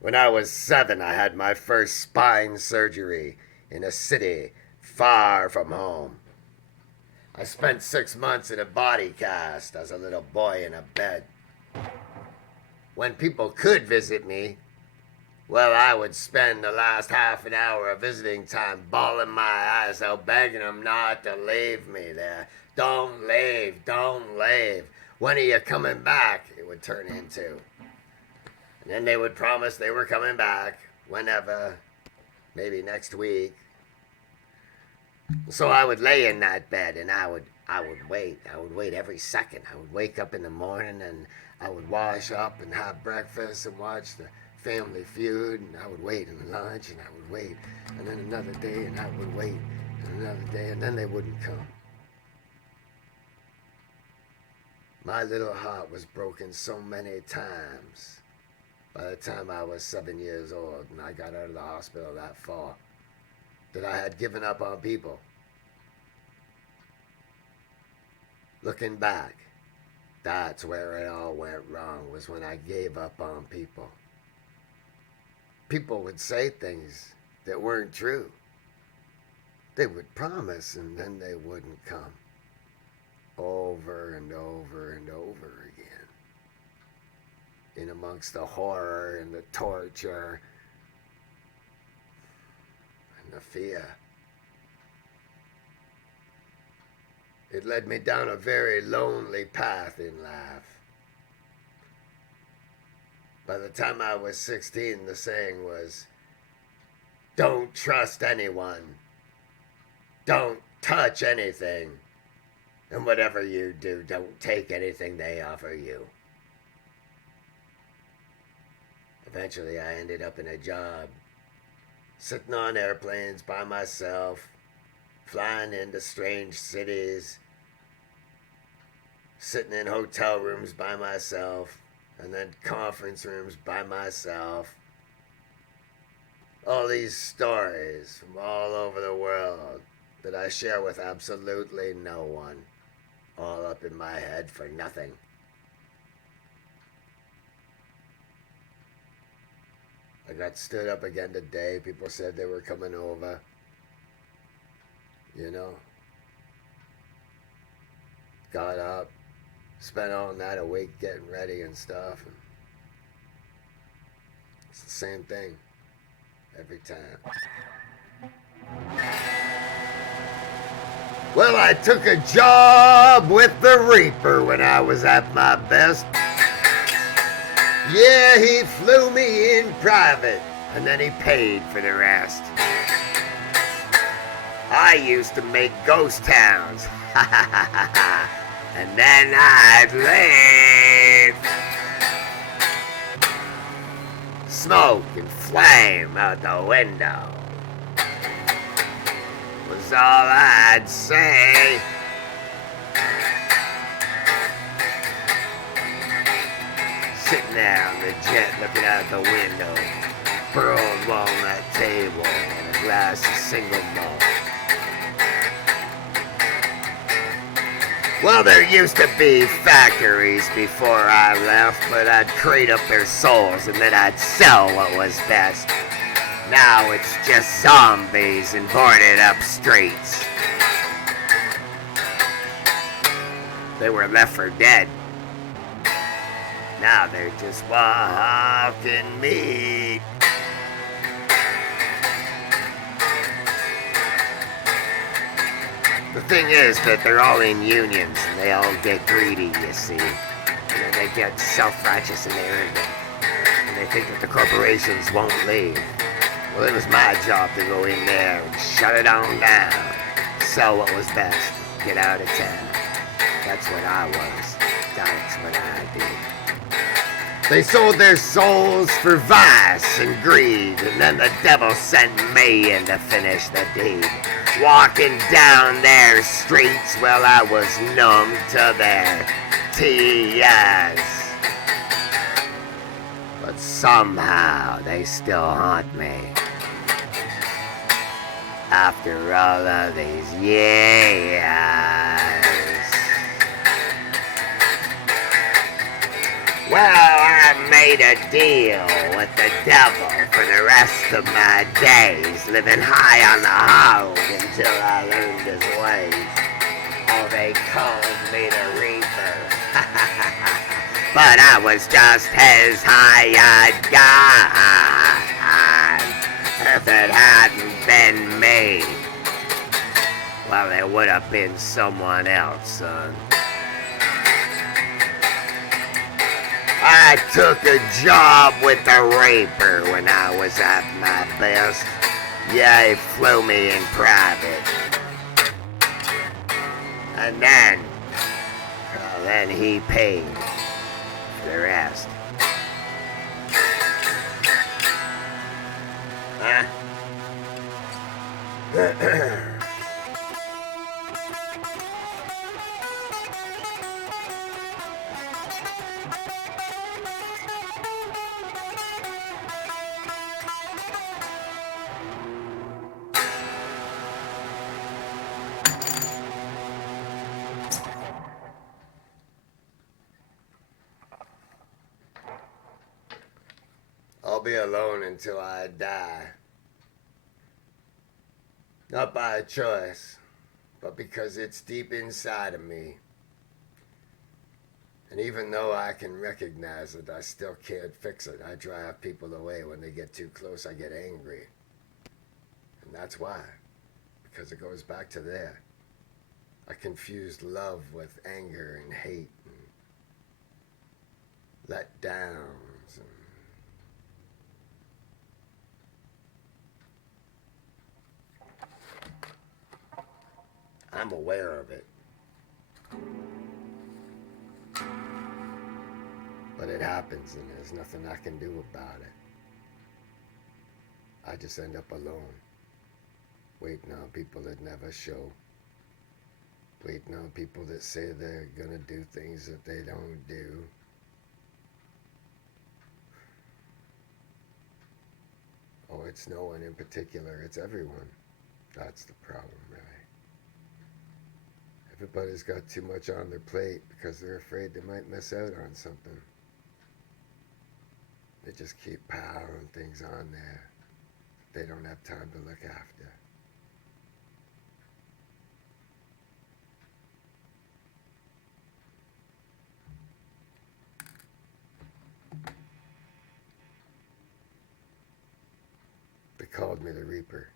When I was 7, I had my first spine surgery in a city far from home. I spent 6 months in a body cast as a little boy in a bed. When people could visit me, well, I would spend the last half an hour of visiting time bawling my eyes out, begging them not to leave me there. Don't leave, don't leave. When are you coming back? It would turn into. And then they would promise they were coming back whenever, maybe next week. So I would lay in that bed and I would wait. I would wait every second. I would wake up in the morning and I would wash up and have breakfast and watch the Family Feud, and I would wait in lunch and I would wait, and then another day and I would wait, and another day, and then they wouldn't come. My little heart was broken so many times by the time I was 7 years old and I got out of the hospital that fall that I had given up on people. Looking back, that's where it all went wrong, was when I gave up on people. People would say things that weren't true. They would promise and then they wouldn't come. Over and over and over again. In amongst the horror and the torture and the fear. It led me down a very lonely path in life. By the time I was 16, the saying was, don't trust anyone. Don't touch anything. And whatever you do, don't take anything they offer you. Eventually, I ended up in a job, sitting on airplanes by myself, flying into strange cities, sitting in hotel rooms by myself, and then conference rooms by myself. All these stories from all over the world that I share with absolutely no one. All up in my head for nothing. I got stood up again today. People said they were coming over. You know. Got up. Spent all night awake getting ready and stuff. And it's the same thing. Every time. Well, I took a job with the Reaper when I was at my best. Yeah, he flew me in private, and then he paid for the rest. I used to make ghost towns, and then I'd leave. Smoke and flame out the window was all I'd say. Sitting there on the jet looking out the window, burled walnut table and a glass of single malt. Well, there used to be factories before I left, but I'd trade up their souls and then I'd sell what was best. Now it's just zombies and boarded up streets. They were left for dead. Now they're just walking meat. The thing is that they're all in unions and they all get greedy, you see. And then they get self-righteous and arrogant. And they think that the corporations won't leave. Well, it was my job to go in there and shut it on down. Sell what was best. Get out of town. That's what I was. That's what I did. They sold their souls for vice and greed, and then the devil sent me in to finish the deed. Walking down their streets, well, I was numb to their tears. But somehow they still haunt me. After all of these years. Well, I made a deal with the devil for the rest of my days, living high on the hog until I learned his ways. Oh, they called me the Reaper, but I was just his hired gun. If it hadn't been me, well, it would have been someone else, son. I took a job with the Reaper when I was at my best. Yeah, he flew me in private. And then he paid for the rest. Huh? I'll be alone until I die. Not by choice, but because it's deep inside of me. And even though I can recognize it, I still can't fix it. I drive people away when they get too close. I get angry. And that's why. Because it goes back to there. I confused love with anger and hate and letdowns and I'm aware of it. But it happens and there's nothing I can do about it. I just end up alone, waiting on people that never show, waiting on people that say they're gonna do things that they don't do. Oh, it's no one in particular, it's everyone. That's the problem, really. Everybody's got too much on their plate because they're afraid they might miss out on something. They just keep piling things on there they don't have time to look after. They called me the Reaper.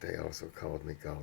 They also called me Gollum.